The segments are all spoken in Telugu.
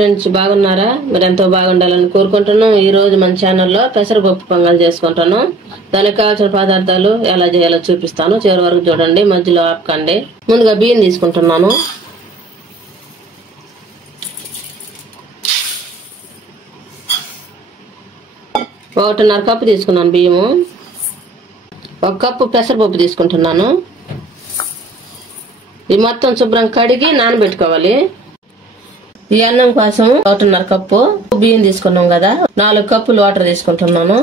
ఫ్రెండ్స్, బాగున్నారా? మరి ఎంతో బాగుండాలని కోరుకుంటున్నాం. ఈ రోజు మన ఛానల్లో పెసరపప్పు పొంగల్ చేసుకుంటాను. దానికి కావాల్సిన పదార్థాలు ఎలా చేయాలో చూపిస్తాను. చివరి వరకు చూడండి, మధ్యలో ఆపకండి. ముందుగా బియ్యం తీసుకుంటున్నాను. ఒకటిన్నర కప్పు తీసుకున్నాను బియ్యము. 1 కప్పు పెసరపప్పు తీసుకుంటున్నాను. ఇది మొత్తం శుభ్రం కడిగి నానబెట్టుకోవాలి. ఈ అన్నం కోసం 1.5 కప్పు బియ్యం తీసుకున్నాం కదా, 4 కప్పులు వాటర్ తీసుకుంటున్నాను.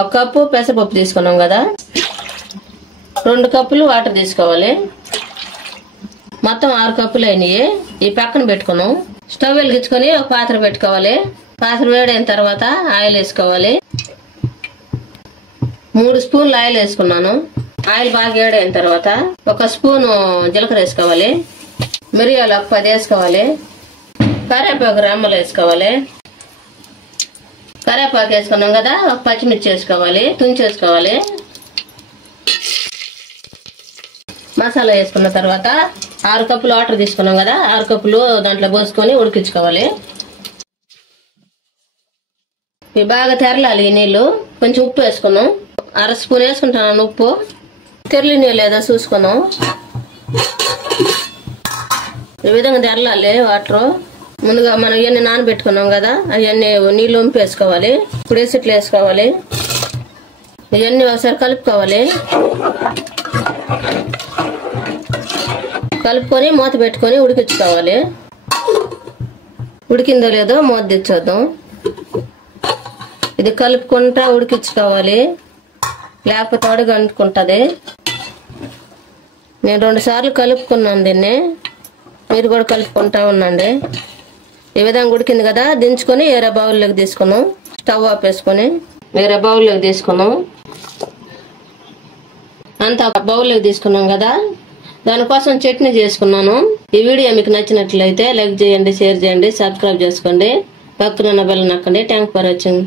1 కప్పు పెసరపప్పు తీసుకున్నాం కదా, 2 కప్పులు వాటర్ తీసుకోవాలి. మొత్తం 6 కప్పులు అయినాయి. ఈ పక్కన పెట్టుకున్నాం. స్టవ్ వెలిగించుకొని ఒక పాత్ర పెట్టుకోవాలి. పాత్ర వేడైన తర్వాత ఆయిల్ వేసుకోవాలి. 3 స్పూన్లు ఆయిల్ వేసుకున్నాను. ఆయిల్ బాగా వేడైన తర్వాత 1 స్పూను జీలకర్ర వేసుకోవాలి. మిరియాలు ఒక 10 వేసుకోవాలి. కరివేపాకు రెమ్మలు వేసుకోవాలి. కరివేపాకు వేసుకున్నాం కదా, ఒక పచ్చిమిర్చి వేసుకోవాలి, తుంచేసుకోవాలి. మసాలా వేసుకున్న తర్వాత 6 కప్పులు వాటర్ తీసుకున్నాం కదా, 6 కప్పులు దాంట్లో పోసుకొని ఉడికించుకోవాలి. ఇవి బాగా తెరలాలి ఈ నీళ్లు. కొంచెం ఉప్పు వేసుకున్నాం. 1/2 స్పూన్ వేసుకుంటాను ఉప్పు. తెరలినాయో లేదో చూసుకున్నాం. ఈ విధంగా తెరలాలి వాటర్. ముందుగా మనం ఇవన్నీ నానబెట్టుకున్నాం కదా, అవన్నీ నీళ్ళు వంపేసుకోవాలి. ఇప్పుడు వేసిట్లు వేసుకోవాలి. ఇవన్నీ ఒకసారి కలుపుకోవాలి. కలుపుకొని మూత పెట్టుకొని ఉడికించుకోవాలి. ఉడికిందో లేదో మూత తెచ్చొద్దాం. ఇది కలుపుకుంటా ఉడికించుకోవాలి, లేకపోతే అడుగు అంటుకుంటుంది. నేను 2 సార్లు కలుపుకున్నాను దీన్ని. మీరు కూడా కలుపుకుంటా ఉండండి. ఈ విధంగా ఉడికింది కదా, దించుకొని వేరే బౌల్లోకి తీసుకున్నాం. స్టవ్ ఆపేసుకొని వేరే బౌల్లోకి తీసుకున్నాం. అంతా బౌల్లోకి తీసుకున్నాం కదా, దానికోసం చట్నీ చేసుకున్నాను. ఈ వీడియో మీకు నచ్చినట్లయితే లైక్ చేయండి, షేర్ చేయండి, సబ్స్క్రైబ్ చేసుకోండి. పక్కన బెల్ నొక్కండి. Thanks for watching.